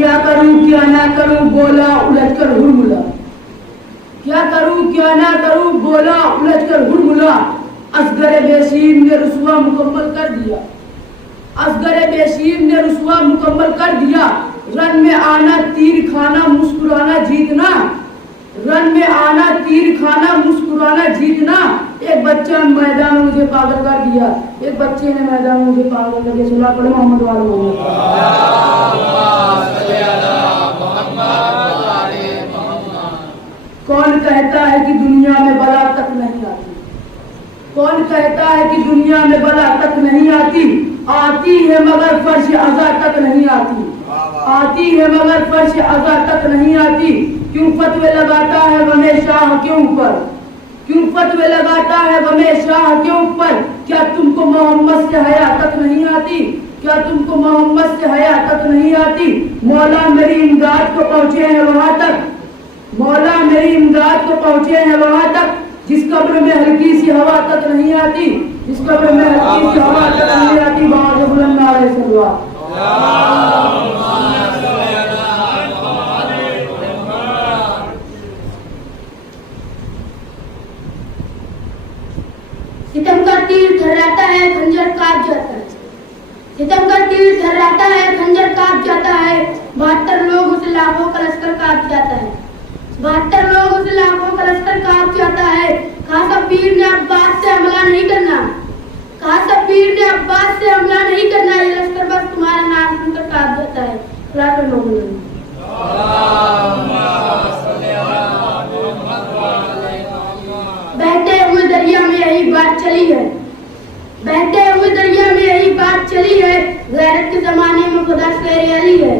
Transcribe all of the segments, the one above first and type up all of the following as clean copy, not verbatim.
کیا کروں کیا نہ کروں بولا الجھ کر ہڑملا، کیا کروں کیا نہ کروں بولا الجھ کر ہڑملا، اصغر بیشیم نے رسوا مکمل کر دیا، اصغر بیشیم نے رسوا مکمل کر دیا، رن میں آنا تیر کھانا مسکرانا جیتنا، رن میں آنا تیر کھانا مسکرانا جیتنا، ایک بچہ میدان میں مجھے پاگل کر دیا، ایک بچے نے میدان میں مجھے پاگل کر دیا۔ صلی اللہ علیہ محمد وعلی محمد۔ کون کہتا ہے کہ دنیا میں بلا تک نہیں آتی، کون کہتا ہے کہ دنیا میں بلا تک نہیں آتی، آتی ہے مگر فرش عزا تک نہیں آتی، آتی ہے مگر فرش عزا تک نہیں آتی، کیوں فتوے لگاتا ہے غم شاہ کے اوپر، کیوں فتوے لگاتا ہے غم شاہ کے اوپر، کیا تم کو محمد سے حیا تک نہیں آتی، کیا تم کو محمد سے حیا تک نہیں آتی، مولا میری امداد کو پہنچے ہیں وہاں تک، مولا میری امداد کو پہنچے ہیں وہاں تک، جس قبر میں ہلکی سی ہوا تک نہیں آتی، جس قبر میں ہلکی سی ہوا تک نہیں آتی، بہت بلند نعرہ صلوات۔ ستم کا تیر تھراتا ہے خنجر کاٹ جاتا ہے، ستم کا تیر تھراتا ہے خنجر کاٹ جاتا ہے، 72 لوگ اسے لاکھوں کا لشکر کاٹ جاتا ہے، 72 لوگ اسے لاکھوں کا لشکر کاٹ جاتا ہے، خاصا پیر نے عباس سے حملہ نہیں کرنا، خاصا پیر نے عباس سے حملہ نہیں کرنا، یہ لشکر بس تمہارا نام سن کر کاٹ جاتا ہے۔ بہتے ہوئے دریا میں یہی بات چلی ہے، بہتے ہوئے دریا میں یہی بات چلی ہے، غیرت کے زمانے میں خدا شیر علی ہے،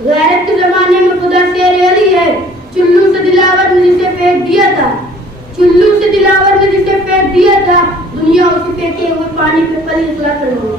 غیرت کے زمانے میں خدا شیر علی ہے، چلو سے دلاور نے جسے پھینک دیا تھا، چلو سے دلاور نے جسے پھینک دیا تھا، دنیا اسے پھینکے ہوئے پانی پہ پلی اخلا کر لو۔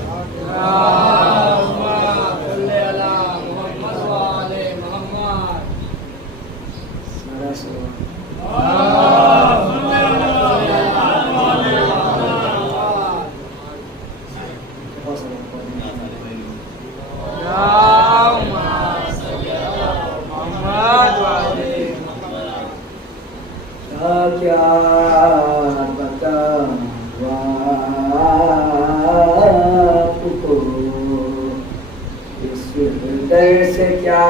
کیا بتاؤں آپ کو اس در سے کیا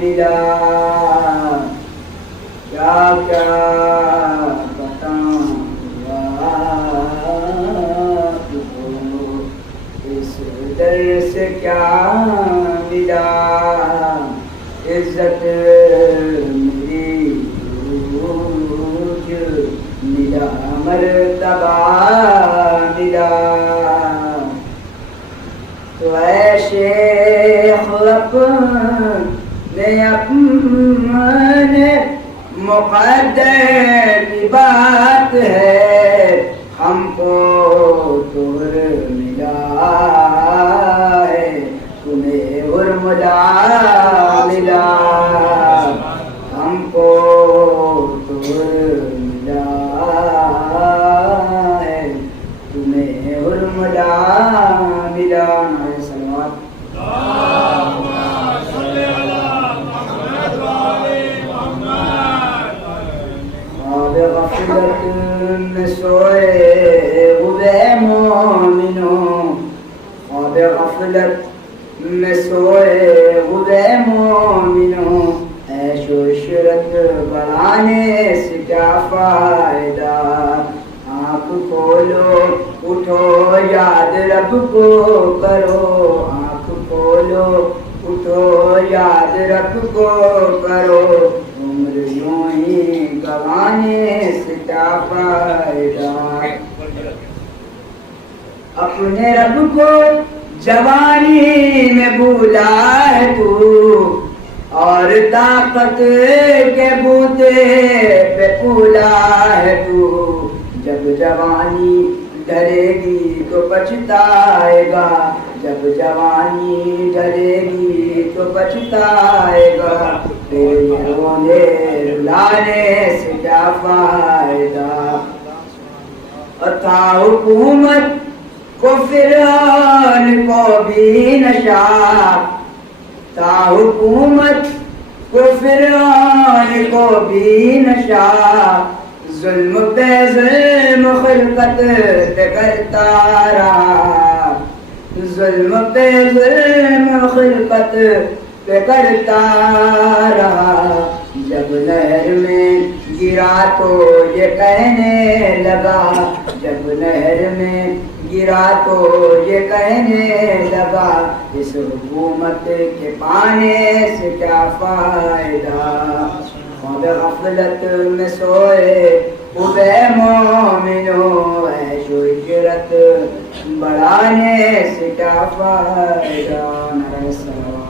ملا، کیا کیا بتاؤں آپ کو اس در سے کیا ملا، عزت ملا مرتبہ ملا، تو اے شیخ اپنے اپنے مقدر کی بات ہے، ہم کو تور ملا ہے تمہیں ہرملا ملا، ہم کو سوئے ہوئے مومنوں، خواب غفلت میں سوئے ہوئے مومنوں، عیش و عشرت بڑھانے سے کیا فائدہ، آنکھ کھولو اٹھو یاد رب کو کرو، آنکھ کھولو اٹھو یاد رب کو کرو، عمر یوں ہی گوانے سے کیا فائدہ، اپنے رب کو جوانی میں بھولا ہے تو، اور طاقت کے بوتے پہ پھولا ہے تو، جب جوانی ڈرے گی تو پچھتائے گا، جب جوانی ڈرے گی تو پچھتائے گا، تیرے رونے رلانے سے کیا فائدہ، تھا حکومت کو فرعون کو بھی نشہ، تا حکومت کو فرعون کو بھی نشا ظلم پہ ظلم خلقت پہ کرتا رہا ظلم پہ ظلم خلقت پہ کرتا رہا جب نہر میں گرا تو یہ کہنے لگا جب نہر میں گرا تو یہ کہنے لگا اس حکومت کے پانے سے کیا فائدہ خواب غفلت میں سوئے خوبے مومنوں عیش و اجرت بڑھانے سے کیا فائدہ نعرہ صلوات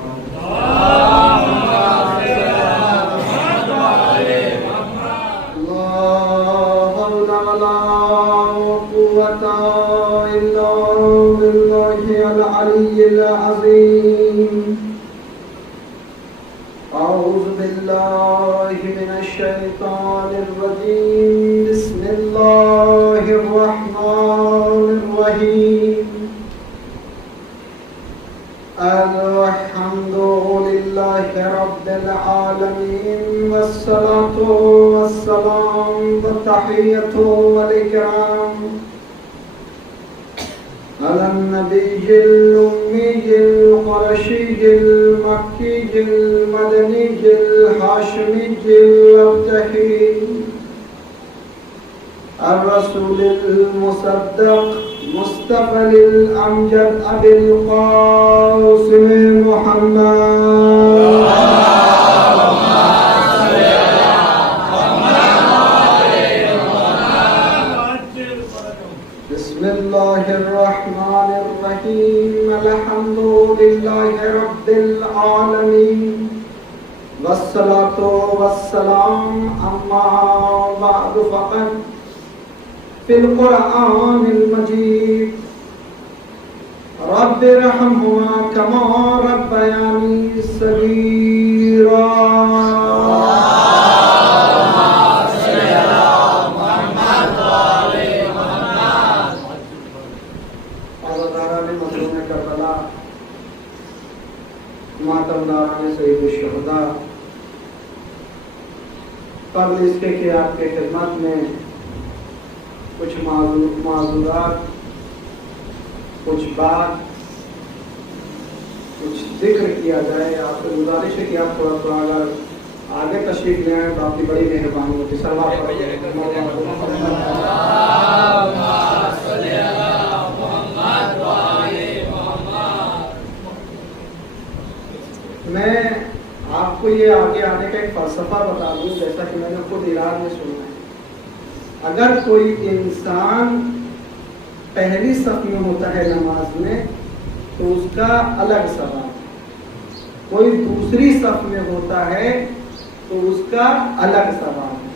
العلي العظيم أعوذ بالله من الشيطان الرجيم بسم الله الرحمن الرحيم الحمد لله رب العالمين والصلاة والسلام والتحية والإكرام على النبي الأمي القرشي المكي المدني الهاشمي الأبتهي الرسول المصدق مصطفى الأمجد أبي القاسم محمد بسم الله الرحمن الرحيم الحمد لله رب العالمين والصلاة والسلام أما بعد فقد في القرآن المجيد رب ارحمهما كما ربياني صغيرا ماتمداران سید الشہداء قبل اس کے کہ آپ کے خدمت میں کچھ معذورات کچھ بات کچھ ذکر کیا جائے آپ سے گزارش ہے کہ آپ تھوڑا تھوڑا اگر آگے تشریف لے آئیں تو آپ کی بڑی مہربانی ہوتی میں آپ کو یہ آگے آنے کا ایک فلسفہ بتا دوں جیسا کہ میں نے خود ایران میں سنا ہے اگر کوئی انسان پہلی صف میں ہوتا ہے نماز میں تو اس کا الگ ثواب کوئی دوسری صف میں ہوتا ہے تو اس کا الگ ثواب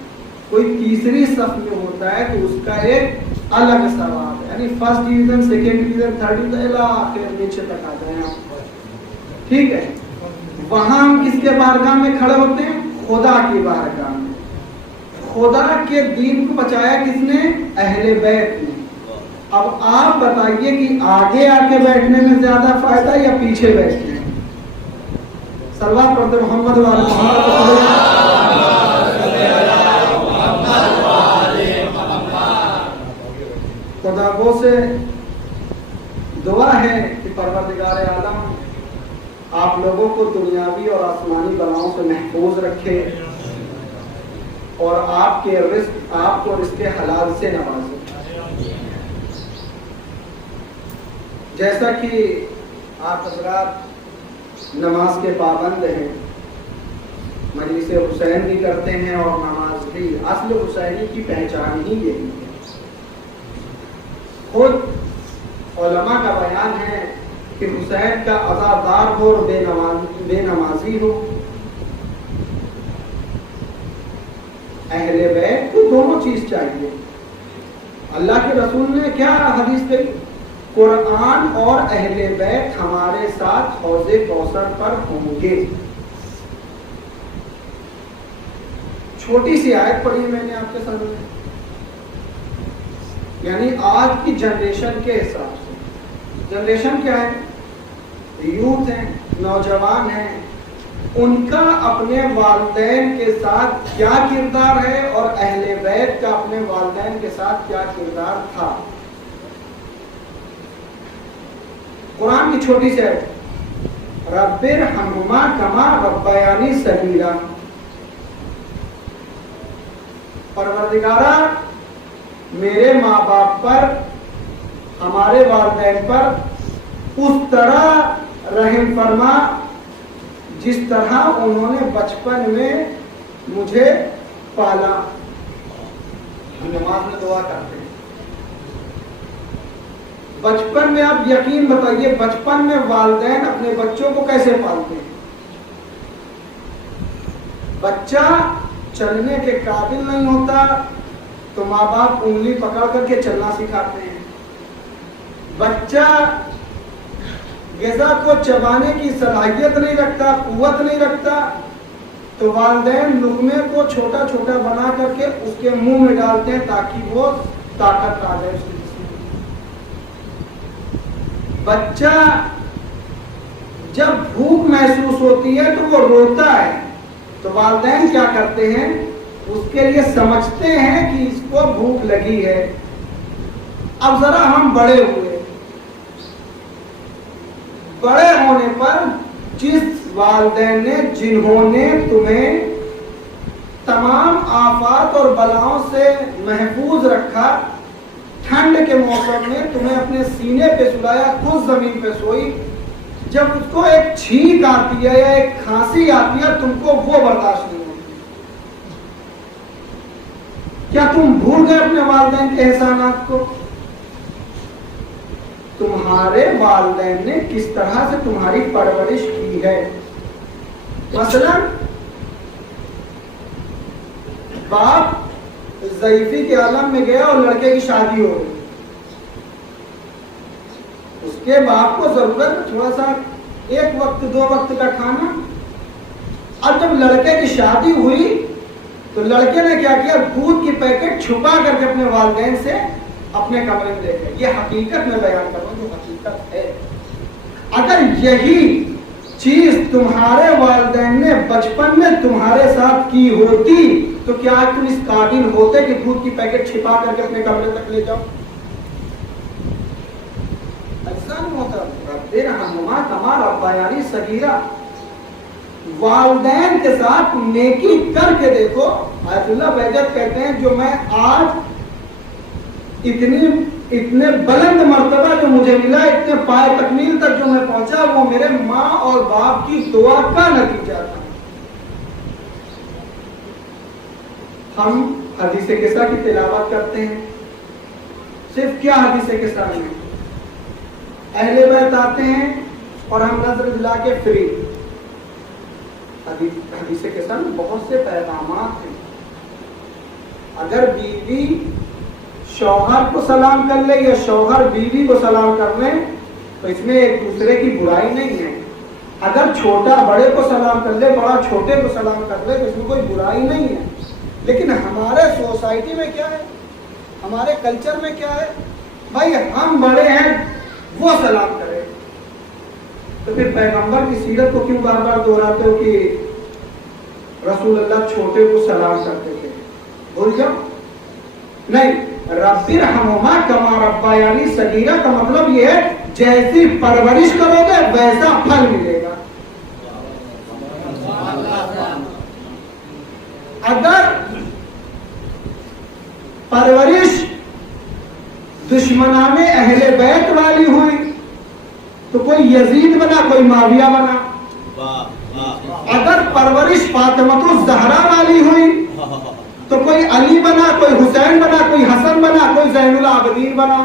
کوئی تیسری صف میں ہوتا ہے تو اس کا ایک الگ ثواب ہے یعنی first division second division third division آخر نیچے تک آ جائیں آپ ٹھیک ہے وہاں ہم کس کے بارگاہ میں کھڑے ہوتے ہیں خدا کی بارگاہ میں خدا کے دین کو بچایا کس نے اہل بیت نے اب آپ بتائیے کہ آگے آ کے بیٹھنے میں زیادہ فائدہ یا پیچھے بیٹھنے میں صلوات پڑھتے محمد والے خدا کو سے دعا ہے کہ پروردگار عالم آپ لوگوں کو دنیاوی اور آسمانی بلاؤں سے محفوظ رکھے اور آپ کے رزق آپ کو رزق حلال سے نوازے جیسا کہ آپ حضرات نماز کے پابند ہیں مجلس حسین بھی کرتے ہیں اور نماز بھی اصل حسینی کی پہچان ہی یہی ہے خود علماء کا بیان ہے کہ حسین کا عزادار ہو اور بے نمازی ہو اہل بیت کو دونوں چیز چاہیے اللہ کے رسول نے کیا حدیث کہی قرآن اور اہل بیت ہمارے ساتھ حوض کوثر پر ہوں گے چھوٹی سی آیت پڑھی میں نے آپ کے سامنے یعنی آج کی جنریشن کے حساب سے جنریشن کیا ہے یوتھ ہیں نوجوان ہیں ان کا اپنے والدین کے ساتھ کیا کردار ہے اور اہل بیت کا اپنے والدین کے ساتھ کیا کردار تھا. قرآن کی چھوٹی سی آیت رب ارحمہما کما ربیانی صغیرا. پروردگارا میرے ماں باپ پر ہمارے والدین پر اس طرح رحم فرما جس طرح انہوں نے بچپن میں مجھے پالا. ہم نماز میں دعا کرتے ہیں بچپن میں. آپ یقین بتائیے بچپن میں والدین اپنے بچوں کو کیسے پالتے ہیں؟ بچہ چلنے کے قابل نہیں ہوتا تو ماں باپ انگلی پکڑ کر کے چلنا سکھاتے ہیں. بچہ غذا کو چبانے کی صلاحیت نہیں رکھتا، قوت نہیں رکھتا، تو والدین لقمے کو چھوٹا چھوٹا بنا کر کے اس کے منہ میں ڈالتے ہیں تاکہ وہ طاقت آ جائے اس کے جسم میں. بچہ جب بھوک محسوس ہوتی ہے تو وہ روتا ہے، تو والدین کیا کرتے ہیں؟ اس کے لیے سمجھتے ہیں کہ اس کو بھوک لگی ہے. اب ذرا ہم بڑے ہوئے، بڑے ہونے پر جس والدین نے جنہوں نے تمہیں تمام آفات اور بلاؤں سے محفوظ رکھا، ٹھنڈ کے موسم میں تمہیں اپنے سینے پہ سلایا، خود زمین پہ سوئی، جب اس کو ایک چھینک آتی ہے یا ایک کھانسی آتی ہے تم کو وہ برداشت نہیں ہوتی. کیا تم بھول گئے اپنے والدین کے احسانات کو؟ تمہارے والدین نے کس طرح سے تمہاری پرورش کی ہے. مثلا باپ ضعیفی کے عالم میں گیا اور لڑکے کی شادی ہو گئی. اس کے باپ کو ضرورت تھوڑا سا ایک وقت دو وقت کا کھانا. اب جب لڑکے کی شادی ہوئی تو لڑکے نے کیا کیا؟ دودھ کی پیکٹ چھپا کر کے اپنے والدین سے اپنے کمرے میں لے گئے. یہ حقیقت میں بیان کر رہا ہوں جو حقیقت ہے. اگر یہی چیز تمہارے والدین نے بچپن میں تمہارے ساتھ کی ہوتی تو کیا تم اس قابل ہوتے کہ دودھ کی پیکٹ چھپا کر کے اپنے کمرے تک لے جاؤ؟ ایسا نہیں ہوتا. رب ارحمہما کما ربیانی صغیرا. والدین کے ساتھ نیکی کر کے دیکھو. آیت اللہ بہجت کہتے ہیں جو میں آج اتنے بلند مرتبہ جو مجھے ملا، اتنے پائے تکمیل تک جو میں پہنچا، وہ میرے ماں اور باپ کی دعا کا نتیجہ تھا. ہم حدیث قصہ کی تلاوت کرتے ہیں. صرف کیا حدیث قصہ میں اہل بیت آتے ہیں اور ہم نظر دلا کے فری. حدیث قصہ میں بہت سے پیغامات ہیں. اگر بیوی شوہر کو سلام کر لے یا شوہر بیوی کو سلام کر لے تو اس میں ایک دوسرے کی برائی نہیں ہے. اگر چھوٹا بڑے کو سلام کر لے، بڑا چھوٹے کو سلام کر لے تو اس میں کوئی برائی نہیں ہے. لیکن ہمارے سوسائٹی میں کیا ہے، ہمارے کلچر میں کیا ہے؟ بھائی ہم بڑے ہیں وہ سلام کرے. تو پھر پیغمبر کی سیرت کو کیوں بار بار دہراتے ہو کہ رسول اللہ چھوٹے کو سلام کرتے تھے؟ بھول جاؤ. نہیں، رب ارحمہما کما ربیانی صغیرا کا مطلب یہ ہے جیسی پرورش کرو گے ویسا پھل ملے گا. اگر پرورش دشمنان اہل بیت والی ہوئی تو کوئی یزید بنا، کوئی معاویہ بنا. اگر پرورش فاطمہ الزہرا والی ہوئی تو کوئی علی بنا، کوئی حسین بنا، کوئی حسن بنا، کوئی زین العابدین بنا.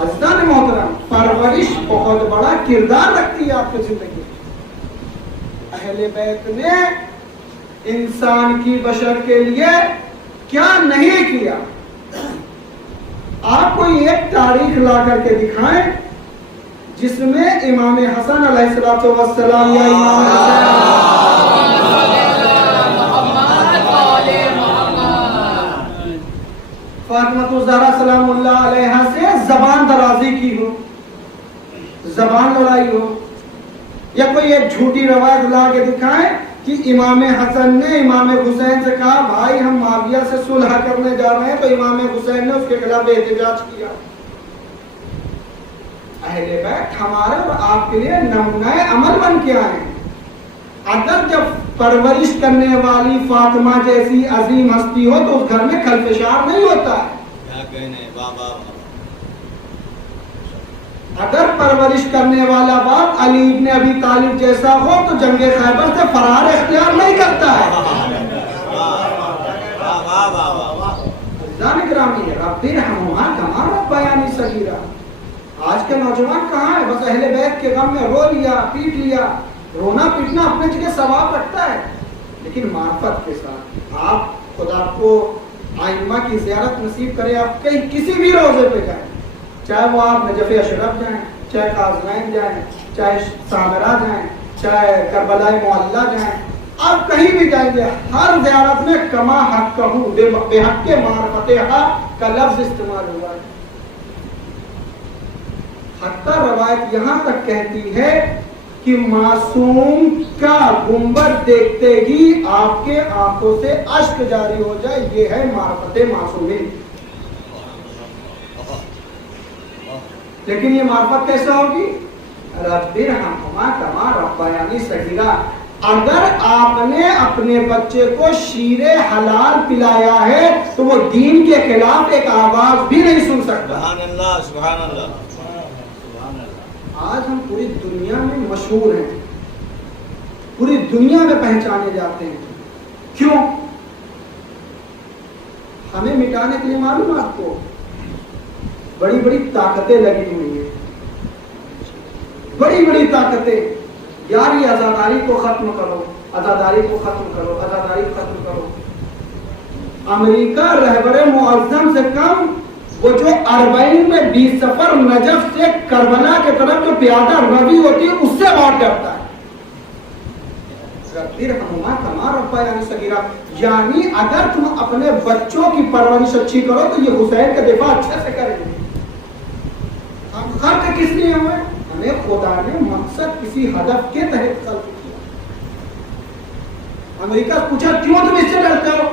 عزیزان محترم، پرورش بہت بڑا کردار رکھتی ہے آپ کی زندگی. اہل بیت نے انسان کی بشر کے لیے کیا نہیں کیا. آپ کو ایک تاریخ لا کر کے دکھائیں جس میں امام حسن علیہ السلام یا امام فاطمہ الزہرا سلام اللہ علیہا سے زبان درازی کی ہو، زبان لڑائی ہو. یا کوئی ایک جھوٹی روایت لا کے دکھائیں کہ امام حسن نے امام حسین سے کہا بھائی ہم معاویہ سے صلح کرنے جا رہے ہیں، تو امام حسین نے اس کے خلاف احتجاج کیا۔ اہل بیت ہمارے اور آپ کے لیے نمونہ عمل بن کے آئے ہیں۔ اگر جب پرورش کرنے والی فاطمہ جیسی عظیم ہستی ہو تو اس گھر میں کھلفشار نہیں ہوتا ہے۔ اگر پرورش کرنے والا باپ علی ابن ابی طالب جیسا ہو تو جنگ خیبر سے فرار اختیار نہیں کرتا ہے۔ عزیزان گرامی، رب ارحمہما کما ربیانی صغیرا۔ آج کے نوجوان کہاں ہے؟ بس اہل بیت کے غم میں رو لیا، پیٹ لیا۔ رونا پیٹنا اپنے جگہ ثواب رکھتا ہے، لیکن معرفت کے ساتھ آپ خدا کو آئمہ کی زیارت نصیب کرے۔ آپ کہیں کسی بھی روزے پہ جائیں، چاہے وہ آپ نجف اشرف جائیں، چاہے قازوین جائیں، چاہے سامرا جائیں، چاہے کربلائے معلیٰ جائیں، آپ کہیں بھی جائیں گے ہر زیارت میں کما حق کہوں بے حق کے معرفت حق کا لفظ استعمال ہوا ہے۔ حتیٰ روایت یہاں تک کہتی ہے کہ معصوم کا گنبد دیکھتے ہی آپ کے آنکھوں سے اشک جاری ہو جائے، یہ ہے معرفت معصومین۔ لیکن یہ معرفت کیسے ہوگی؟ رب ارحمہما کما ربیانی صغیرا۔ اگر آپ نے اپنے بچے کو شیر حلال پلایا ہے تو وہ دین کے خلاف ایک آواز بھی نہیں سن سکتا۔ سبحان اللہ، سبحان اللہ۔ آج ہم پوری دنیا میں مشہور ہیں، پوری دنیا میں پہچانے جاتے ہیں۔ کیوں؟ ہمیں مٹانے کے لیے معلوم آپ کو بڑی بڑی طاقتیں لگی ہوئی ہیں، بڑی بڑی طاقتیں۔ یار یہ عزاداری کو ختم کرو، عزاداری کو ختم کرو، عزاداری کو ختم کرو۔ امریکہ رہبر معظم سے کم وہ جو 40 میں 20 سفر نجف سے کربلا کے طرف جو پیادہ روی ہوتی ہے اس سے وار کرتا ہے۔ رب ارحمہما کما ربیانی صغیرا، یعنی اگر تم اپنے بچوں کی پرورش اچھی کرو تو یہ حسین کا دفاع اچھے سے کریں گے۔ ہم خلق کس لیے ہوئے؟ ہمیں خدا نے مقصد کسی ہدف کے تحت خلق کیا۔ امریکہ پوچھا کیوں تم اس سے ڈرتے ہو؟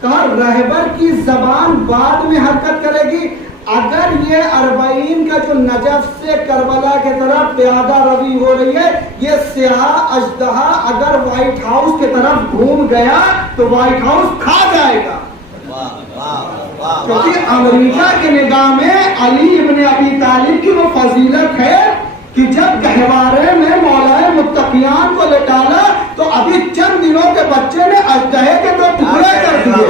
کہا رہبر کی زبان بعد میں حرکت کرے گی، اگر یہ 40 کا جو نجف سے کربلا کے طرف پیادہ روی ہو رہی ہے، یہ سیاہ اژدہا اگر وائٹ ہاؤس کے طرف گھوم گیا تو وائٹ ہاؤس کھا جائے گا۔ کیونکہ امریکہ کے نگاہ میں علی ابن ابی طالب کی وہ فضیلت ہے کہ جب گہوارے میں مولا متقیان کو لے ڈالا تو ابھی چند دنوں کے بچے نے اژدہے کے 2 ٹکڑے کر دیے۔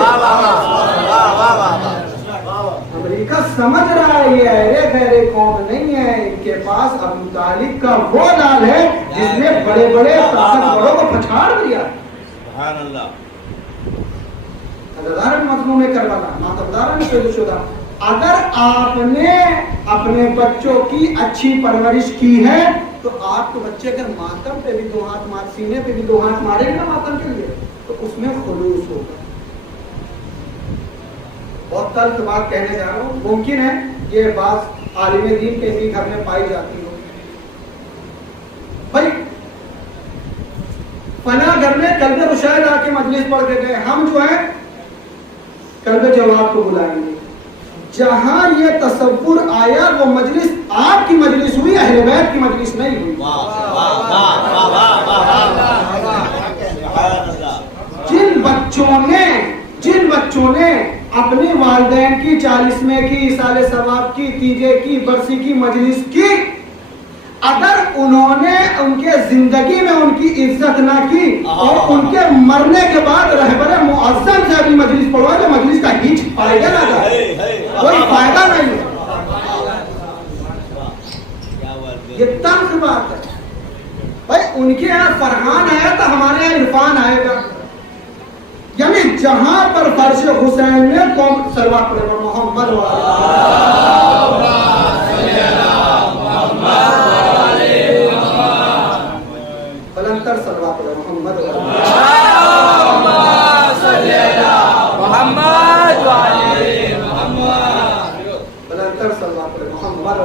امریکہ سمجھ رہا ہے یہ ایرے غیرے قوم نہیں ہے، ان کے پاس ابو طالب کا وہ لال ہے جس نے بڑے بڑے طاقتوروں کو پچھاڑ دیا۔ سبحان اللہ۔ عزادارن مظلوم کربلا، ماتمدارن شہید شدہ۔ اگر آپ نے اپنے بچوں کی اچھی پرورش کی ہے تو آپ کے بچے اگر ماتم پہ بھی 2 ہاتھ مار، سینے پہ بھی 2 ہاتھ مارے گا ماتم کے لیے تو اس میں خلوص ہوگا۔ بہت تلخ بات کہنے جا رہا ہوں، ممکن ہے یہ بات عالم دین کے ہی گھر میں پائی جاتی ہو۔ بھائی فلاں گھر میں قلب رشید آ کے مجلس پڑھ کے گئے، ہم جو ہیں قلب جواب کو بلائیں گے۔ جہاں یہ تصور آیا وہ مجلس آپ کی مجلس ہوئی، اہل بیت کی مجلس نہیں ہوئی۔ جن بچوں نے اپنی والدین کی 40ویں کی، ایصال ثواب کی، تیجے کی، برسی کی مجلس کی، اگر انہوں نے ان کے زندگی میں ان کی عزت نہ کی اور ان کے مرنے کے بعد رہبر معظم سے ابھی مجلس پڑھوا تو مجلس کا ہیچ فائدہ نہ جائے، کوئی فائدہ نہیں ہے۔ یہ تلخ بات ہے بھائی، ان کے یہاں فرحان آیا تو ہمارے یہاں عرفان آئے گا۔ یعنی جہاں پر فرش حسین میں قوم صلوات پڑھے گا محمد بلندر صلوات پڑھے محمد بلندر صلوات پڑھے محمد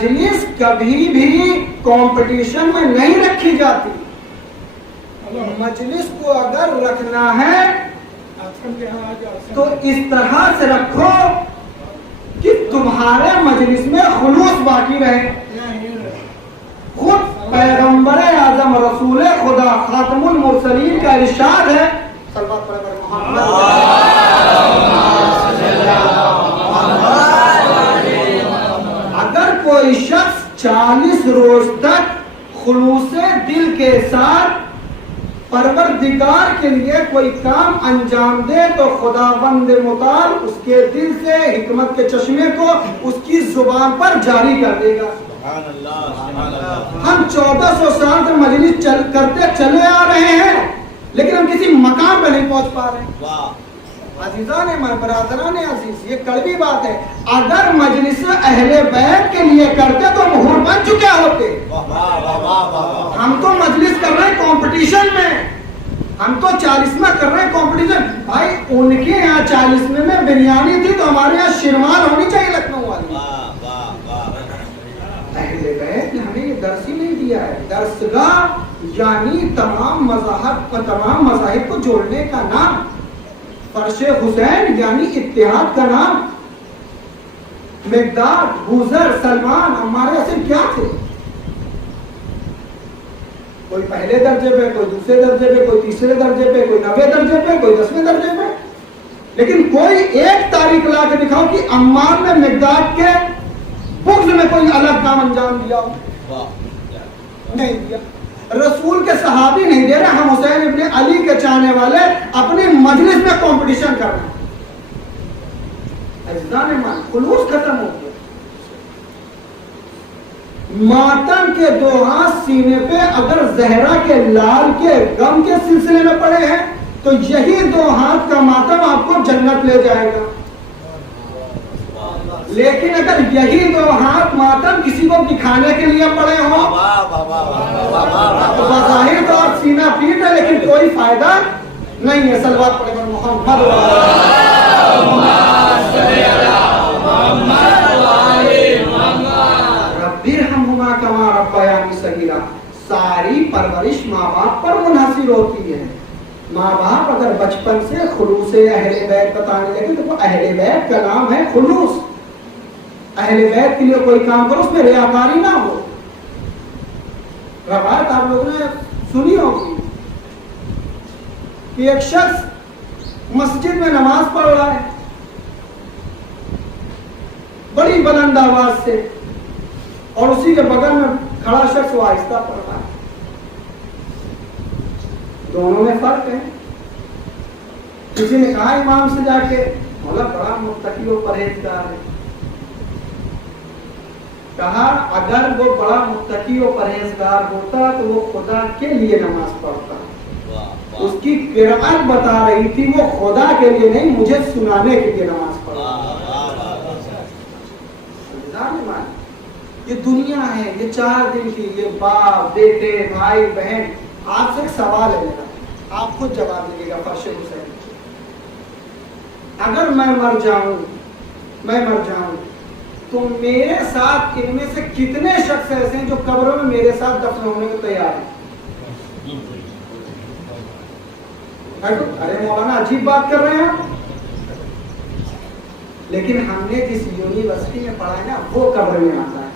مجلس کبھی بھی کمپٹیشن میں نہیں رکھی جاتی. مجلس کو اگر رکھنا ہے تو اس طرح سے رکھو کہ تمہارے مجلس میں خلوص باقی رہے. خود پیغمبر اعظم رسول خدا خاتم المرسلین کا ارشاد ہے. اگر کوئی شخص 40 روز تک خلوص دل کے ساتھ پروردگار کے لیے کوئی کام انجام دے تو خداوند متعال اس کے دل سے حکمت کے چشمے کو اس کی زبان پر جاری کر دے گا. ہم 1400 سال سے مجلس کرتے چلے آ رہے ہیں لیکن ہم کسی مقام پہ نہیں پہنچ پا رہے. عزیزان برادران عزیز، یہ کڑوی بات ہے. اگر مجلس اہل بیت کے لیے کرتے تو مہر بن چکے ہوتے. ہم تو مجلس کر رہے ہیں کمپٹیشن میں، ہم تو 40واں کر رہے ہیں کمپٹیشن. بھائی ان کے یہاں 40ویں میں بریانی تھی تو ہمارے یہاں شیروان ہونی چاہیے لکھنؤ والی. اہل بیت نے ہمیں یہ درس ہی نہیں دیا ہے. درسگاہ یعنی تمام مذاہب کو جوڑنے کا نام. فرش حسین یعنی اتحاد کا نام. مقداد، بوذر، سلمان ہمارے سے کیا تھے؟ کوئی پہلے درجے پہ، کوئی دوسرے درجے پہ، کوئی تیسرے درجے پہ، کوئی 90 درجے پہ، کوئی 10ویں درجے پہ. لیکن کوئی ایک تاریخ لا کے دکھاؤ کہ عمار نے مقداد کے بغض میں کوئی الگ کام انجام دیا ہو. نہیں دیا. رسول کے صحابی نہیں دے رہے. ہم حسین ابن علی کے چاہنے والے اپنی مجلس میں کمپٹیشن کر رہے ہیں. عزیزان ایمان، خلوص ختم ہو گیا. ماتم کے 2 ہاتھ سینے پہ اگر زہرا کے لال کے غم کے سلسلے میں پڑے ہیں تو یہی 2 ہاتھ کا ماتم آپ کو جنت لے جائے گا. لیکن اگر یہی 2 ہاتھ ماتم کسی کو دکھانے کے لیے پڑے ہوں تو بظاہر تو آپ سینہ پیٹ ہے لیکن کوئی فائدہ نہیں ہے. صلوات پڑھیں محمد ربی ارحمہما کما ربیانی صغیرا. ساری پرورش ماں باپ پر منحصر ہوتی ہے. ماں باپ اگر بچپن سے خلوص اہل بیت بتانے لگے تو اہل بیت کا نام ہے خلوص. اہل بیت کے لیے کوئی کام کرو اس میں ریاکاری نہ ہو. روایت آپ لوگوں نے سنی ہوگی کہ ایک شخص مسجد میں نماز پڑھ رہا ہے بڑی بلند آواز سے اور اسی کے بغل میں کھڑا شخص وہ آہستہ پڑھ رہا ہے. دونوں میں فرق ہے. کسی نے کہا امام سے جا کے مولا بڑا متقی و پرہیزگار ہے. کہا اگر وہ بڑا متقی و پرہیزگار ہوتا تو وہ خدا کے لیے نماز پڑھتا. اس کی قرآن بتا رہی تھی وہ خدا کے لیے نہیں مجھے سنانے کے لیے نماز پڑھتا. یہ دنیا ہے، یہ 4 دن کی. یہ باپ بیٹے بھائی بہن. آپ سے ایک سوال ہے میرا، آپ خود جواب دیجیے گا. فرش حسین، اگر میں مر جاؤں تو میرے ساتھ ان میں سے کتنے شخص ایسے ہیں جو قبروں میں میرے ساتھ دفن ہونے کو تیار ہیں؟ ارے مولانا عجیب بات کر رہے ہیں. لیکن ہم نے جس یونیورسٹی میں پڑھا ہے نا وہ قبر میں آتا ہے.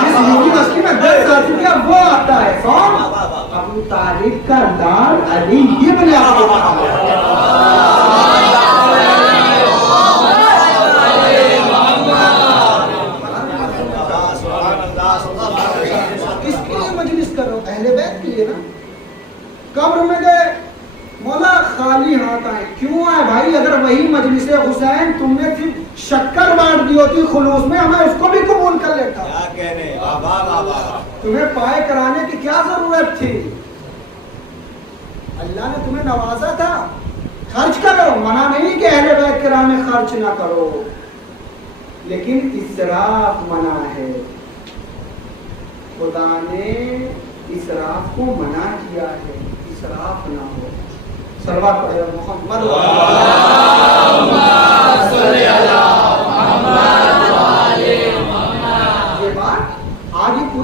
جس یونیورسٹی میں 10 سال کیا وہ آتا ہے. کون؟ ابو طالب کا لال علی ابن ابی طالب. قبر میں گئے مولا خالی ہاتھ آئے. کیوں آئے بھائی؟ اگر وہی مجلس حسین تم نے صرف شکر بانٹ دی ہوتی خلوص میں ہمیں اس کو بھی قبول کر لیتا. کیا کہنے تمہیں پائے کرانے کی کیا ضرورت تھی؟ اللہ نے تمہیں نوازا تھا. خرچ کرو، منع نہیں کہ اہل بیت کرام میں خرچ نہ کرو، لیکن اسراف منع ہے. خدا نے اسراف کو منع کیا ہے. اسراف نہ ہو. صلوات پڑھیں محمد.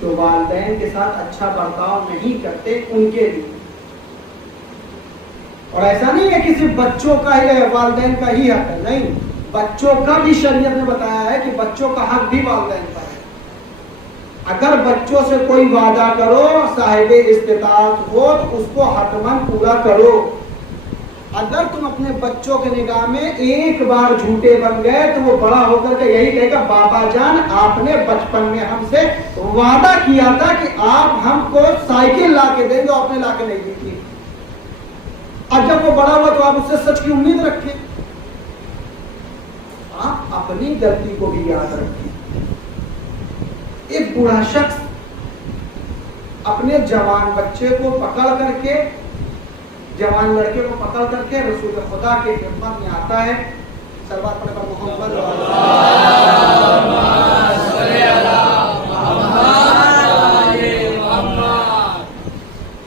جو والدین کے ساتھ اچھا برتاؤ نہیں کرتے ان کے لیے. اور ایسا نہیں ہے کہ صرف بچوں کا ہی ہے، والدین کا ہی حق ہے، نہیں، بچوں کا بھی شریعت نے بتایا ہے کہ بچوں کا حق بھی والدین پر ہے. اگر بچوں سے کوئی وعدہ کرو صاحب استطاعت ہو تو اس کو حتماً پورا کرو. اگر تم اپنے بچوں کے نگاہ میں ایک بار جھوٹے بن گئے تو وہ بڑا ہو کر کے یہی کہے گا بابا جان آپ نے بچپن میں ہم سے وعدہ کیا تھا کہ آپ ہم کو سائیکل لا کے دیں گے، آپ نے لا کے نہیں دی تھی. اب جب وہ بڑا ہوا تو آپ اس سے سچ کی امید رکھیں. آپ اپنی غلطی کو بھی یاد رکھیں. ایک بوڑھا شخص اپنے جوان بچے کو پکڑ کر کے، جوان لڑکے کو پکڑ کر کے رسول خدا کے خدمت میں آتا ہے. صلوات پڑھ کر محمد آتا ہے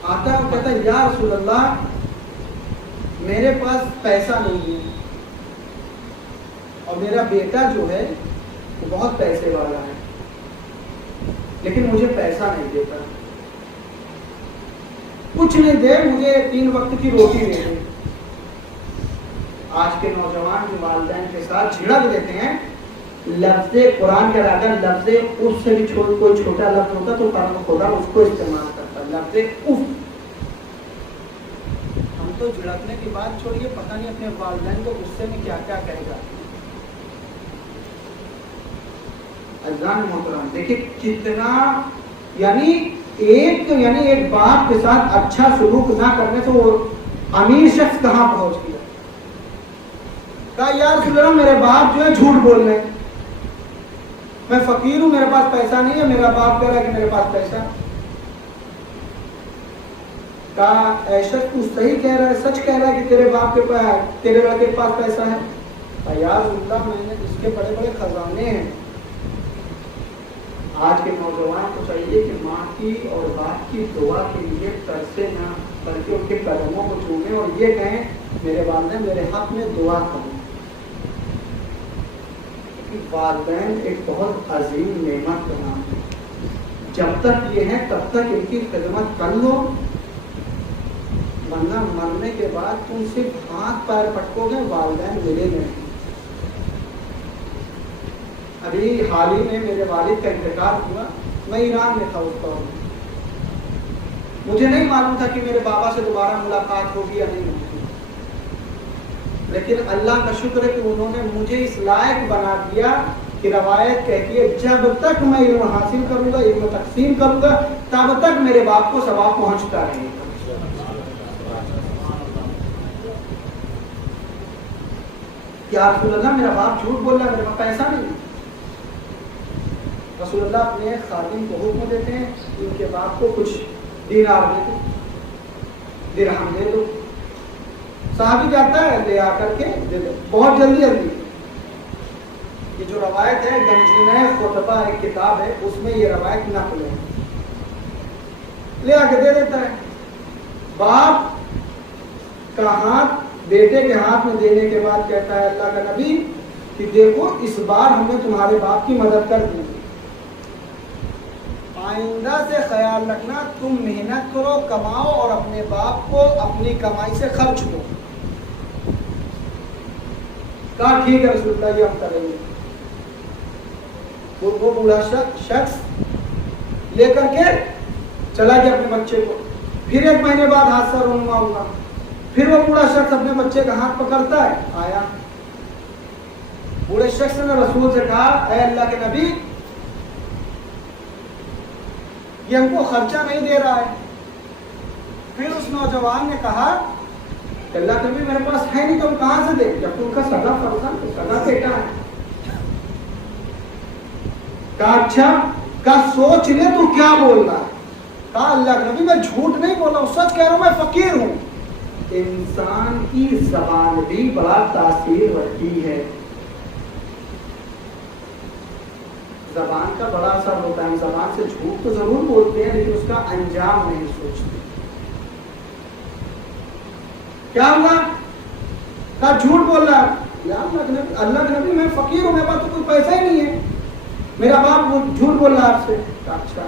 اور کہتا ہے یا رسول اللہ میرے پاس پیسہ نہیں ہے اور میرا بیٹا جو ہے وہ بہت پیسے والا ہے لیکن مجھے پیسہ نہیں دیتا، کچھ نہیں دے، مجھے 3 وقت کی روٹی دے دے. آج کے نوجوان جو والدین کے ساتھ جھڑک دیتے ہیں، لفظ قرآن کے اگر لفظ اف سے بھی کوئی چھوٹا لفظ ہوتا تو قرآن خدا اس کو استعمال کرتا. لفظ اف ہم تو جھڑکنے کی بات چھوڑیے، پتہ نہیں اپنے والدین کو غصے میں کیا کیا کہے گا. عزیزان محترم دیکھیں کتنا یعنی ایک باپ کے ساتھ اچھا سلوک نہ کرنے سے وہ امیر شخص کہاں پہنچ گیا. کہا یا رسول اللہ میرے باپ جو ہے جھوٹ بول رہے ہیں، میں فقیر ہوں، میرے پاس پیسہ نہیں ہے، میرا باپ کہہ رہا ہے کہ میرے پاس پیسہ. کہا اے شخص تو صحیح کہہ رہا ہے، سچ کہہ رہا ہے کہ تیرے باپ کے پاس، تیرے لڑکے کے پاس پیسہ ہے. کہا یا رسول اللہ میں نے اس کے بڑے بڑے خزانے ہیں. آج کے نوجوان کو چاہیے کہ ماں کی اور باپ کی دعا کے لیے ترسے نہ بلکہ ان کے قدموں کو چھوئیں اور یہ کہیں میرے والدین میرے حق میں دعا کریں. والدین ایک بہت عظیم نعمت کا نام ہے. جب تک یہ ہے تب تک ان کی خدمت کر لو، ورنہ مرنے کے بعد تم صرف ہاتھ پیر پٹکو گے، والدین ملے گے. ابھی حال ہی میں میرے والد کا انتقال ہوا، میں ایران میں تھا اس دور میں. مجھے نہیں معلوم تھا کہ میرے بابا سے دوبارہ ملاقات ہوگی یا نہیں ہوگی، لیکن اللہ کا شکر ہے کہ انہوں نے مجھے اس لائق بنا دیا کہ روایت کہتی ہے جب تک میں علم حاصل کروں گا، علم تقسیم کروں گا، تب تک میرے باپ کو ثواب پہنچتا رہے گا. یا رسول اللہ میرا باپ جھوٹ بول رہا ہے، میرے پاس پیسہ نہیں. رسول اللہ اپنے خادم کو حکم دیتے ہیں ان کے باپ کو کچھ دینار دے دو، درہم دے دو. صحابی جاتا ہے لے آ کر کے دے دو، بہت جلدی. یہ جو روایت ہے گنجینہ خطبہ ایک کتاب ہے اس میں یہ روایت نقل ہے. لے آ کے دے دیتا ہے. باپ کا ہاتھ بیٹے کے ہاتھ میں دینے کے بعد کہتا ہے اللہ کا نبی کہ دیکھو اس بار ہم نے تمہارے باپ کی مدد کر دی، آئندہ سے خیال رکھنا تم محنت کرو، کماؤ اور اپنے باپ کو اپنی کمائی سے خرچ دو. کہا ٹھیک ہے رسول اللہ یہ ہم کریں گے. وہ بوڑھا شخص لے کر کے چلا گیا اپنے بچے کو. پھر 1 مہینے بعد حادثہ رونما ہوا. پھر وہ بوڑھا شخص اپنے بچے کا ہاتھ پکڑتا ہے. آیا بوڑھے شخص نے رسول سے کہا اے اللہ کے نبی یہ ہم کو خرچہ نہیں دے رہا ہے. پھر اس نوجوان نے کہا کہ اللہ نبی میرے پاس ہے نہیں تو ہم کہاں سے دیں، جب ان کا سگا فرزند سگا بیٹا ہے. کہا اچھا، کہا سوچ لے تو کیا بول رہا ہے. کہا اللہ نبی میں جھوٹ نہیں بول رہا ہوں، سچ کہہ رہا ہوں، میں فقیر ہوں. انسان کی زبان بھی بڑا تاثیر رکھتی ہے، زبان کا بڑا اثر ہوتا ہے. زبان سے جھوٹ تو ضرور بولتے ہیں لیکن اس کا انجام نہیں سوچتے. کیا ہوا؟ کہا جھوٹ بول رہا ہے. اللہ کے نبی میں فقیر ہوں، میرے پاس تو کوئی پیسہ ہی نہیں ہے، میرا باپ جھوٹ بول رہا ہے آپ سے. اچھا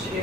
6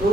2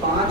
5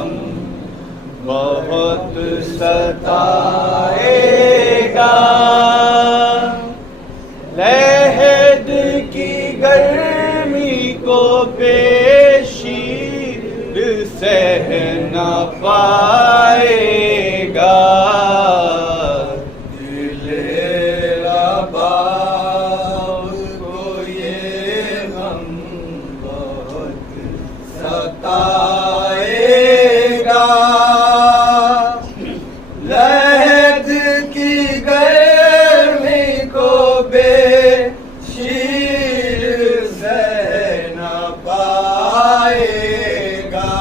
غم بہت ستائے گا. لہد کی گرمی کو بے شیر سہ نہ پائے گا. دل رباب کو یہ غم بہت ستائے گا. لہد کی گرمی کو بے شیر سہ نہ پائے گا.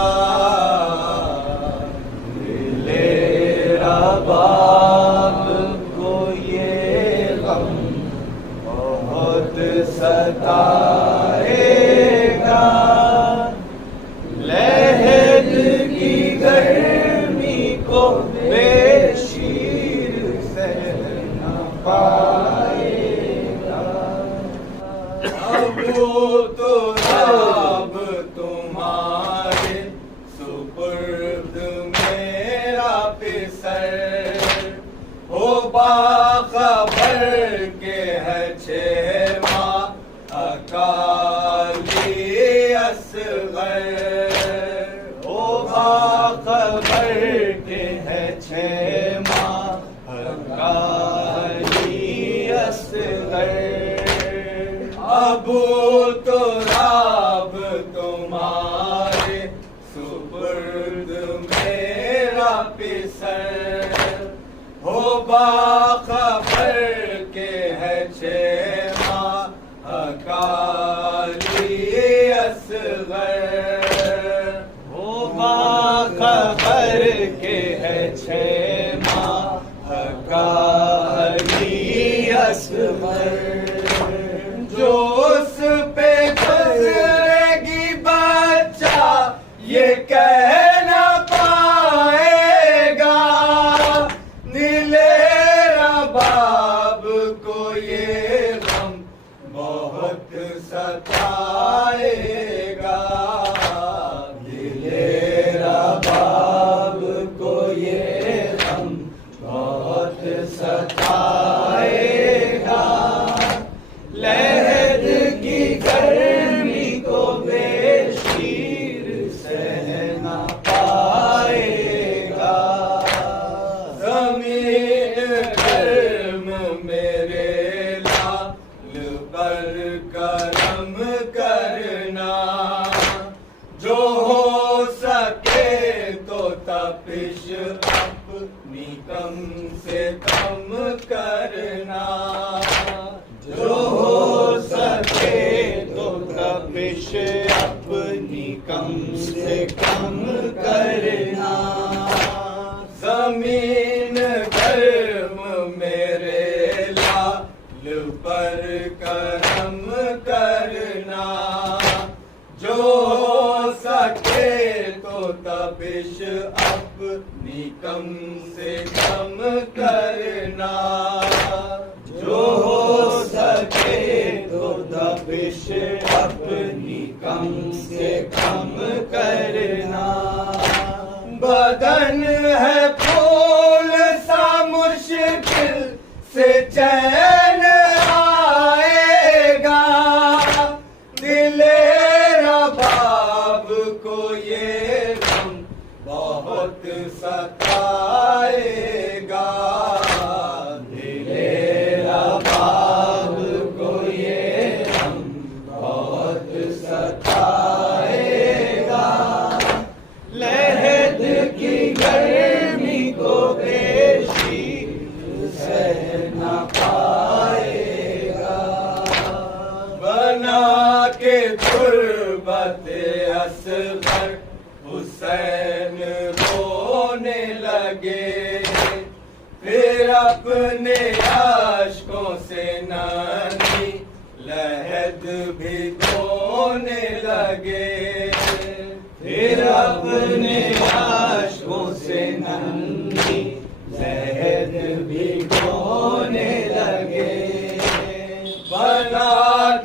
دل رباب کو یہ غم بہت ستائے گا. لہد کی گرمی کو بے شیر سہ نہ پائے گا. اب تو رب تمہارے سپرد میرا پسر ہو باخبر کے ہے 6 ماہ اکالی اصغر. ہو باخبر کے ہے 6 ماہ اکالی اصغر. ابو تراب تمہارے سپرد میرا پسر ہو باخبر کے ہے 6 ماہ اکالی اصغر. ہو باخبر کے ہے 6 ماہ اکالی اصغر. جو اس پہ گزرے گی بچہ یہ کہہ نہ پائے گا. دل رباب کو یہ غم بہت ستائے گا. دل رباب کو یہ غم بہت ستائے گا. لہد کی گرمی کو بے شیر سہ نہ پائے گا. زمین گرم میرے لال پر کرم کرنا. جو ہو سکے تو تپش اپنی کم سے کم کرنا. جو ہو سکے تو تپش اپنی کم سے کم کرنا. زمین گرم میرے لال پر کرم کرنا. جو ہو سکے تو تپش اپنی کم سے کم کرنا. جو ہو سکے تو تپش اپنی کم سے کم کرنا. بدن ہے پھول سا مشکل سے چین آئے گا. دل رباب کو یہ غم بہت ستائے گا. دل رباب کو یہ غم بہت ستائے گا. لہد کی گرمی کو بے شیر سہ نہ پائے گا. بنا کے تربت اصغر حسین رونے لگے. پھر اپنے عاشقوں سے نانی لہد بھی دھونے لگے. پھر اپنے عاشقوں سے نانی لہد بھی دھونے لگے. بنا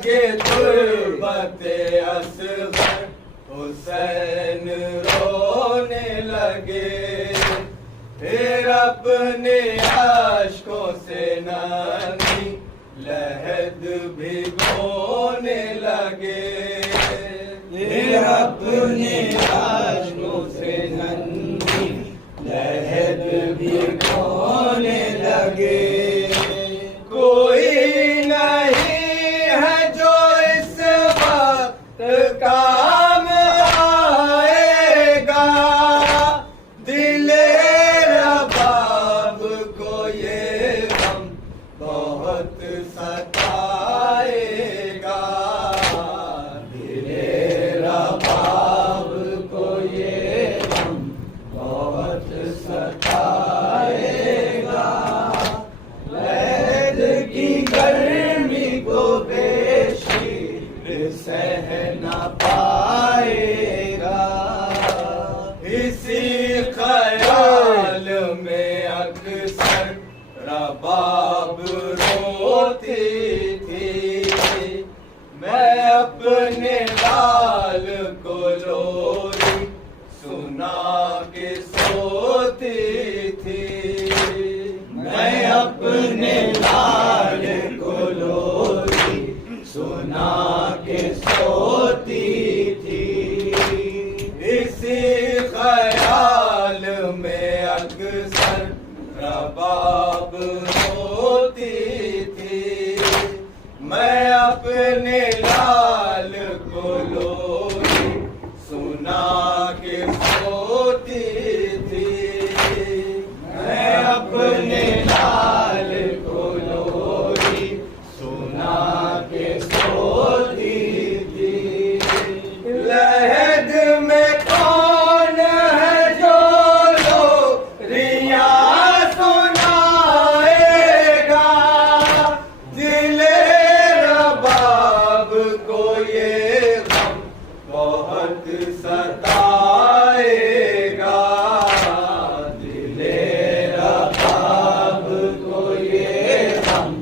کے تربت اصغر حسین رونے لگے پھر اپنے اشکوں سے نمی لحد بھگونے لگے پھر اپنے اشکوں سے نمی لحد بھگونے لگے کوئی نہیں ہے جو اس وقت کام آئے گا دل رباب کو یہ غم بہت ستائے گا دل رباب کو یہ غم بہت ستائے گا لہد کی گرمی کو بے شیر سہ نہ پائے گا اسی خیال میں اکثر رباب روتی تھی میں اپنے لال کو لوری سنا کے سوتی تھی میں اپنے لال کو لوری سنا کے سوتی تھی اسی خیال میں اکثر رباب روتی تھی میں اپنے لال کو لوری سنا کے سوتی تھی میں اپنے لال کو لوری سنا کے سوتی تھی لحد میں کون ہے جو لوریاں سنائے گا دل رباب کو یہ غم بہت ستائے گا دل رباب کو یہ غم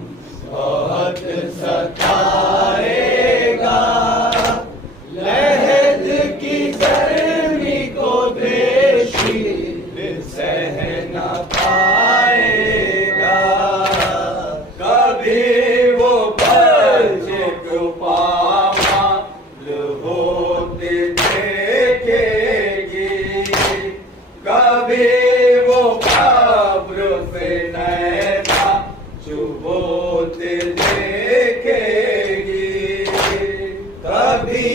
بہت ستائے گا لحد کی گرمی کو بے شیر سہ نہ پائے گا کبھی وہ بچے کو پامال ہوتے دیکھے گی کبھی وہ قبر سے نیزہ چبوتے دیکھے گی کبھی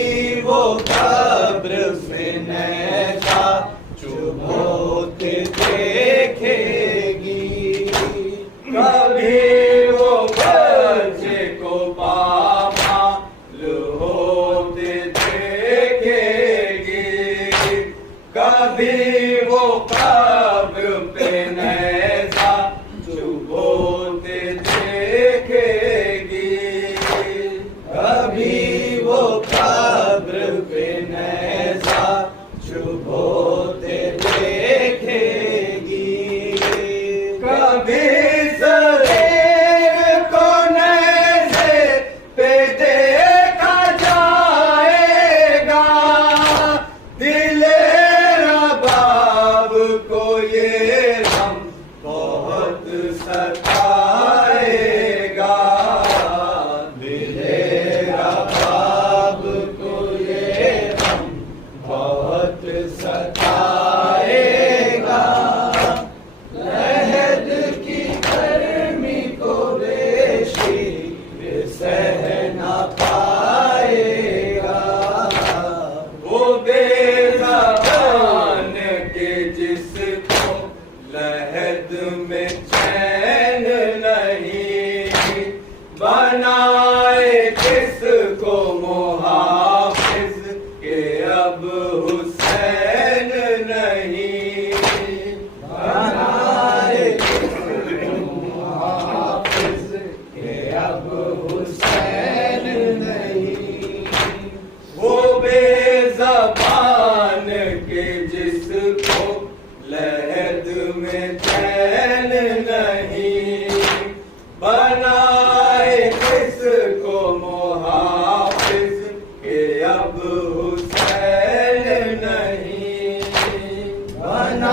وہ قبر سے نیزہ چبوتے دیکھے گی کبھی وہ بچے کو پامال ہوتے دیکھے گی کبھی وہ قبر پہ نیزہ چبوتے دیکھے گی کبھی وہ قبر پہ نیزہ چبوتے دیکھے گی کبھی سریر کو نیزے پہ دیکھا جائے گا دل رباب کو یہ غم بہت ستائے گا دل رباب کو یہ غم بہت ستائے گا لحد کی گرمی کو بے شیر سہ نہ پائے گا وہ بے زبان کے جس کو لحد میں چین نہیں بنائے کس کو محافظ کہ اب حسین نہیں بنائے کس کو محافظ کہ اب حسین نہیں وہ بے زبان کے جس کو لحد میں چین نہیں بنائے کس کو محافظ کہ اب حسین نہیں بنائے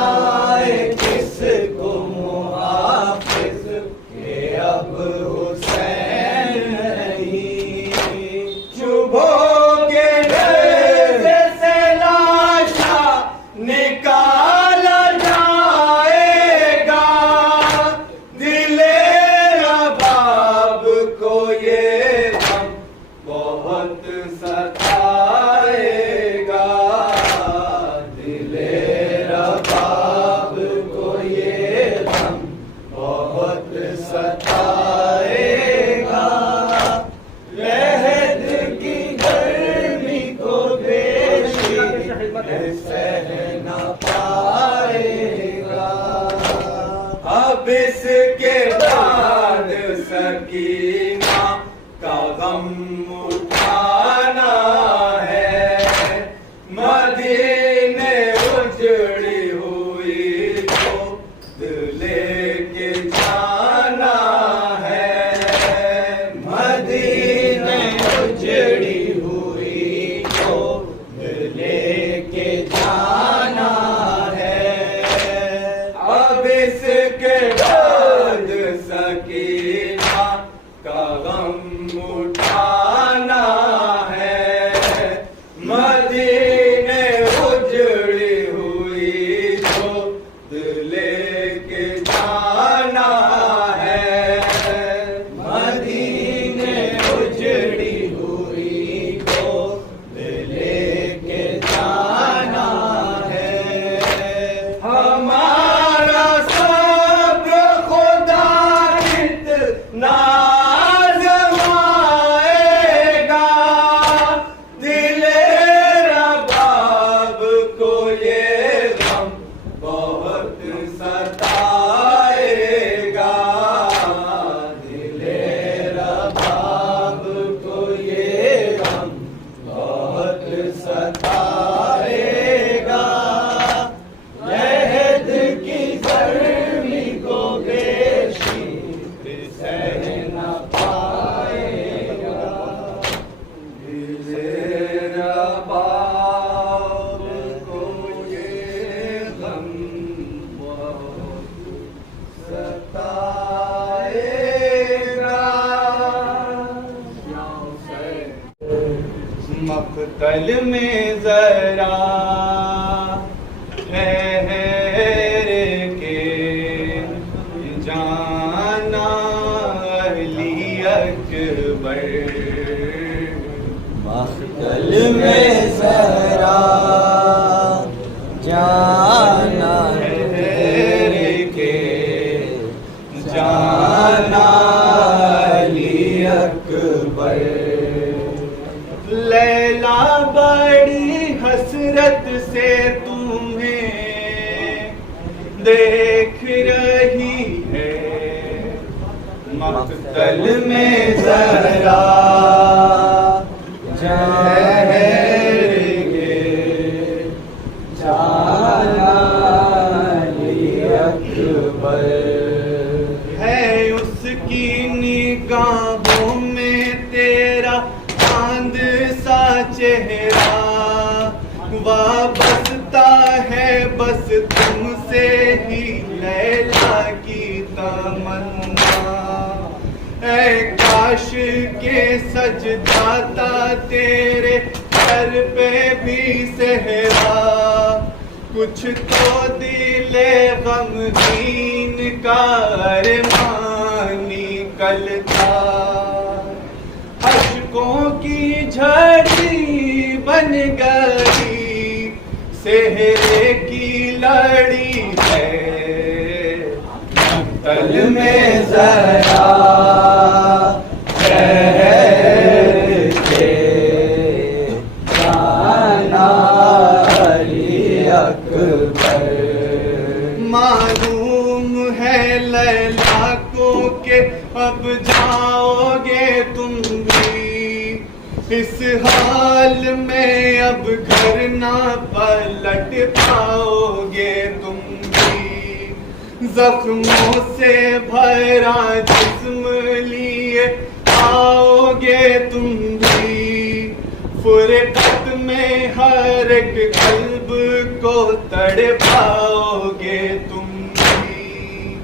اس کے بعد سکینہ کا غم اٹھانا ہے، مدینے اجڑی ہوئی تو لے کے جانا ہے، مدینے اجڑی ہوئی تو لے کے جانا ہے، اب اس کے بعد سکینہ کا غم اٹھانا ہے، مدینے اجڑی ہوئی تو لے کے جانا ہے، مدینے اجڑی ہوئی تو لے کے جانا ہے، ہمارا صبر خدا کتنا آزمائے گا، دل رباب کو یہ غم بہت ستائے گا، دل رباب کو یہ غم بہت ستائے گا، عہد کی گرمی کو بے شیر سہ نہ پائے گا، دل رباب کو یہ غم بہت ستائے گا۔ مقتل میں ذرا ٹھہر کے جانا علی اکبر، مقتل میں ذرا جانا ٹھہر کے جانا علی اکبر، لیلا بڑی حسرت سے تمہیں دیکھ رہی ہے، مقتل میں ذرا ٹھہر کے جانا علی اکبر، ہے اس کی نگاہوں میں تیرا چاند سا چہرہ، وابستہ ہے بس تم سے ہی لیلا کی تمنا، اے کاش کے سجدہ تھا تیرے سر پہ بھی صحرا، کچھ تو دل غمگین کا ارمان نکلتا، اشکوں کی جھڑی بن گئی سہرے کی لڑی ہے، مقتل میں ذرا ٹھہر کے جانا علی اکبر، معلوم ہے لیلا کو کہ اب جاؤ گے تم بھی، اس حال میں اب گھر نہ پلٹ پاؤ گے تم بھی، زخموں سے بھرا جسم لیے آؤ گے تم بھی، فرقت میں ہر ایک قلب کو تڑپاؤ گے تم بھی،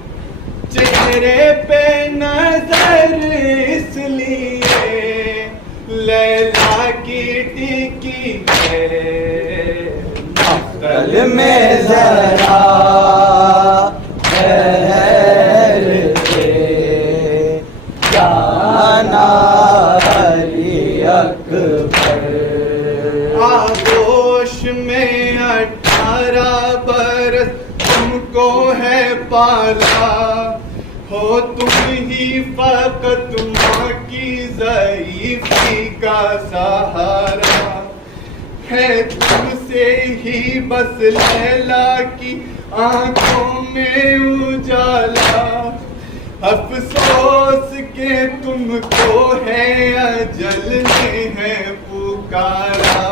چہرے پہ نظر اس لیے لیلا کی ٹکی ہے، مقتل میں ذرا ٹھہر کے جانا علی اکبر، آغوش میں 18 برس تم کو ہے پالا، ہو تم ہی فقط ماں کی ضعیفی کا سہارا، ہے تم سے ہی بس لیلا کی آنکھوں میں اجالا، افسوس کہ تم کو ہے اجل نے ہے پکارا،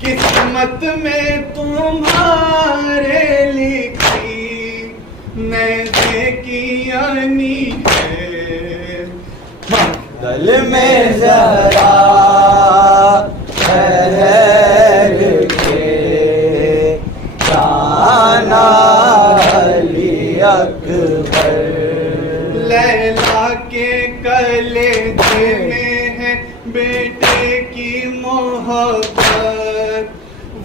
قسمت میں تمہارے لکھی نیزے کی یعنی ہے، دل میں ذرا ٹھہر کے جانا علی اکبر، لیلا کے کلیجے میں ہے بیٹے کی محبت،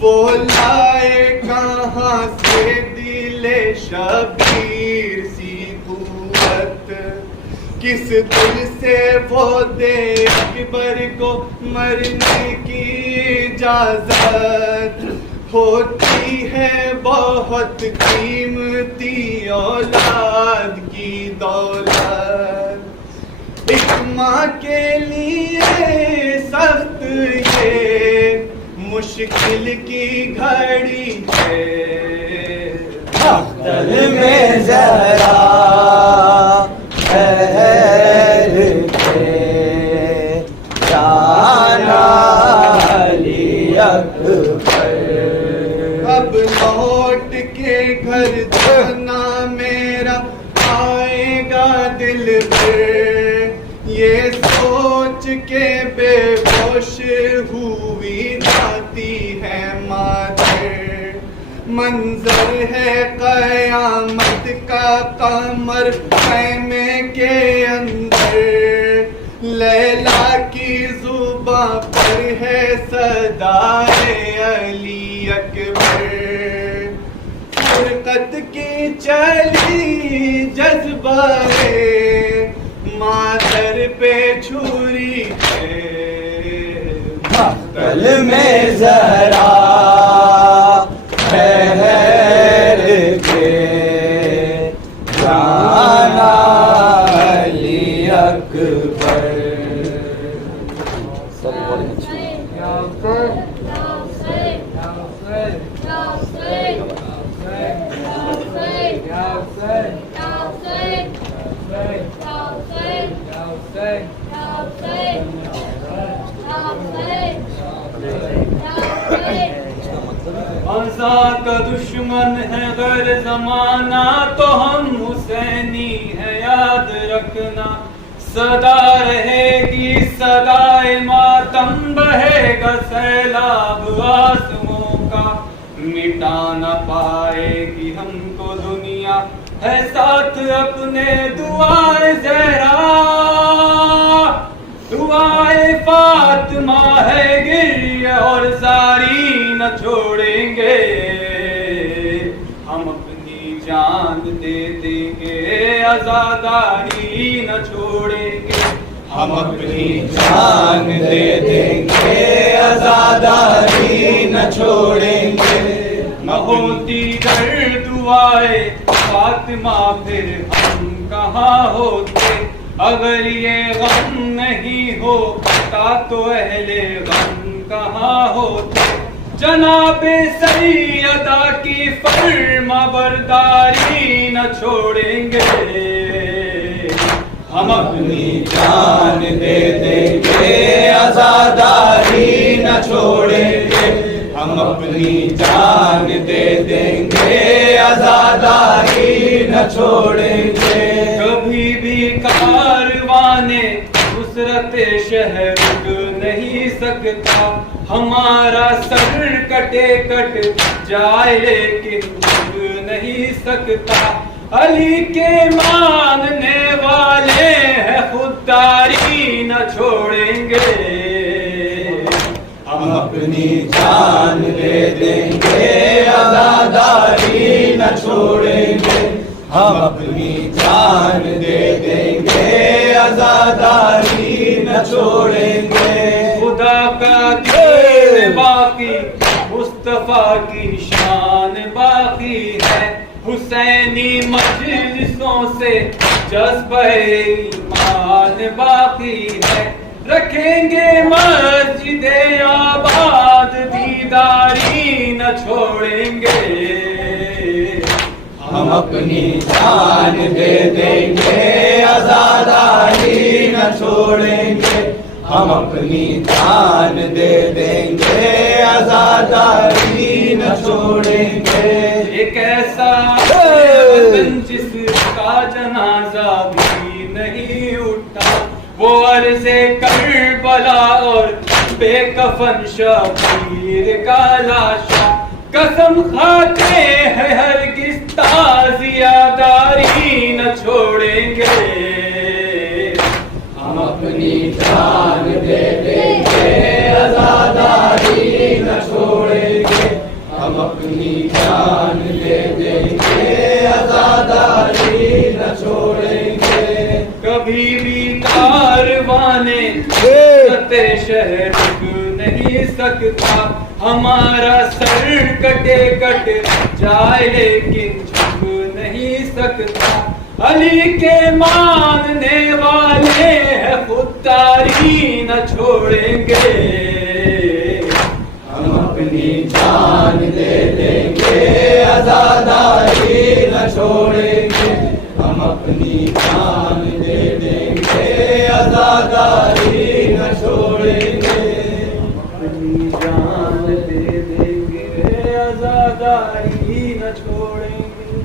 وہ لائے کہاں سے دل شبیر سی قوت، کس دل سے وہ دے اکبر کو مرنے کی اجازت، ہوتی ہے بہت قیمتی اولاد کی دولت، ایک ماں کے لیے سخت یہ مشکل کی گھڑی ہے، دل میں ذرا ٹھہر کے جانا علی اکبر، اب لوٹ کے گھر جانا میرا آئے گا دل پہ، یہ سوچ کے بے ہوش ہوئی جاتی ہے مادر، منظر ہے قیامت کا قمر خیمے کے اندر، لیلا کی زباں پر ہے صدائے علی اکبر، فرقت کی چلی جذبہ مادر پہ چھری ہے، دل میں ذرا ٹھہر کے جانا علی اکبر، سب بڑے اچھے آزاد کا دشمن ہے غیر زمانہ تو ہم حسینی ہے یاد رکھنا، صدا رہے گی صدائے ماتم، بہے گا سیلاب آنسوؤں کا، مٹا نہ پائے گی ہم کو دنیا ہے ساتھ اپنے، دعائے زہرا دعائے فاطمہ ہے گریہ اور زاری نہ چھوڑیں گے، ہم اپنی جان دے دیں گے آزاداری نہ چھوڑیں گے، ہم اپنی جان دے دیں گے آزاداری نہ چھوڑیں گے، نہ ہوتی گر دعائے فاطمہ پھر ہم کہاں ہوتے، اگر یہ غم نہیں ہوتا تو اہل غم کہاں ہوتے، جناب سیدہ کی فرما برداری نہ چھوڑیں گے، ہم اپنی جان دے دیں گے آزاداری نہ چھوڑیں گے، ہم اپنی جان دے دیں گے آزاداری نہ چھوڑیں گے، کبھی بھی کاروان نصرت شہر رک نہیں سکتا، ہمارا سر کٹے کٹ جائے لیکن رک نہیں سکتا، علی کے ماننے والے ہیں خودداری نہ چھوڑیں گے، ہم اپنی جان دے دیں گے آزاداری نہ چھوڑیں گے، ہم اپنی جان دے دیں گے آزاداری نہ چھوڑیں گے، خدا کا دین باقی مصطفیٰ کی شان باقی ہے، حسینی مجلسوں سے جذبہ ایمان باقی ہے، رکھیں گے مسجد آباد دیداری نہ چھوڑیں گے، ہم اپنی جان دے دیں گے آزاداری نہ چھوڑیں گے ہم اپنی جان دے دیں گے آزاداری نہ چھوڑیں گے ایک ایسا وطن جس کا جنازہ بھی نہیں اٹھا وہ عرض کربلا اور بے کفن شبیر کا لاشا قسم کھاتے ہیں ہرگز تعزیہ-داری نہ چھوڑیں گے ہم اپنی جان دے دیں گے آزاداری نہ چھوڑیں گے ہم اپنی جان دے دیں گے آزاداری نہ چھوڑیں گے کبھی بھی کاروانے خطے شہر رک نہیں سکتا ہمارا سر کٹے کٹ جائے لیکن جھک نہیں سکتا علی کے ماننے والے ہیں خودداری نہ چھوڑیں گے ہم اپنی جان دے دیں گے آزاداری نہ چھوڑیں گے ہم اپنی جان دے دیں گے آزاداری نہ چھوڑیں گے اپنی جان دے دیں گے آزاداری نہ چھوڑیں گے.